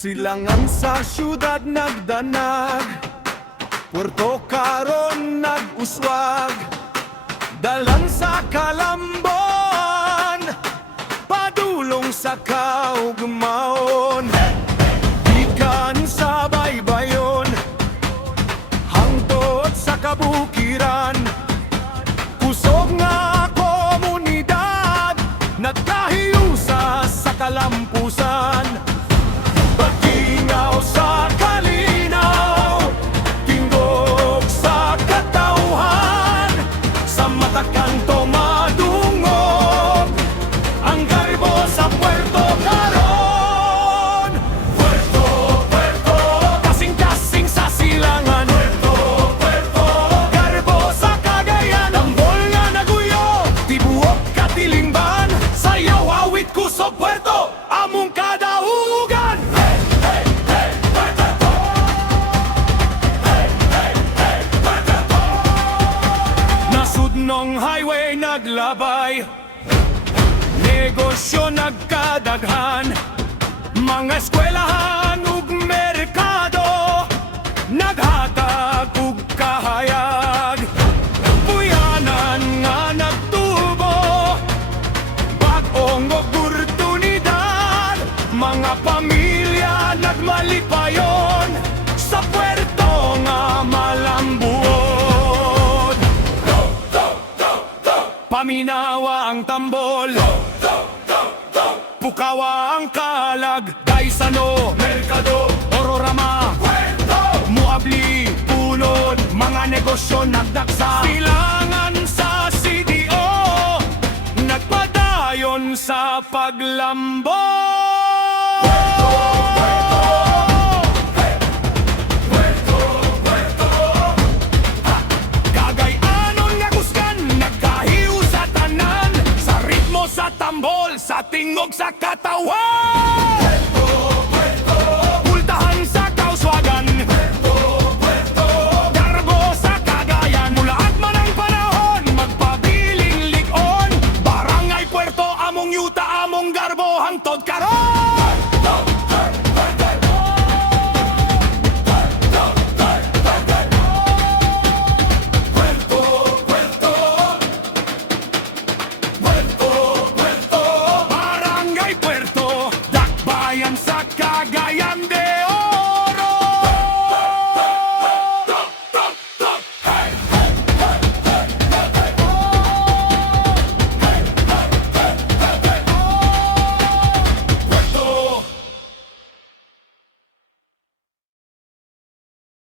Silangan sa syudad nagdanag, Puerto karon nag-uswag, dalan sa Kalambon, padulong sa kaugmaon. Ikan sa baybayon, hangtod sa kabukiran, kusog nga komunidad, nagkahiusa sa kalampusan. Pagkingaw sa kalinaw, tingog sa katauhan, sa mata kanto madungog ang garbo sa Puerto karon. Puerto, Puerto, kasing-kasing sa silangan. Puerto, Puerto, garbo sa Cagayan. Tambol nga naguyo, tibuok katilingban, sayaw awit kusog Puerto, among kadahugan. Nasudnong highway naglabay, negosyo nagkadaghan, mga eskwelahan ug merkado naghatag ug kahayag. Buyanan nga nagtubo, bag-ong oportunidad, mga pamilya nagmalipayon sa puerto nga malambuod. Paminawa ang tambol, Pukawa ang kalag, Gaisano, Merkado, Ororama, Puerto, Muabli, Punon, mga negosyo nagdaksa. Silangan sa CDO, nagpadayon sa paglambo. Cagayanon nga kusgan, nagkahiw sa tanan, sa ritmo sa tambol, sa tingog sa katawan. Pultahan sa kauswagan, garbo sa Cagayan. Mulaat man ang panahon, magpabiling lig-on, Barangay Puerto, among yuta, among garbo, hangtod karon. Barangay Puerto, dakbayan sa Cagayan.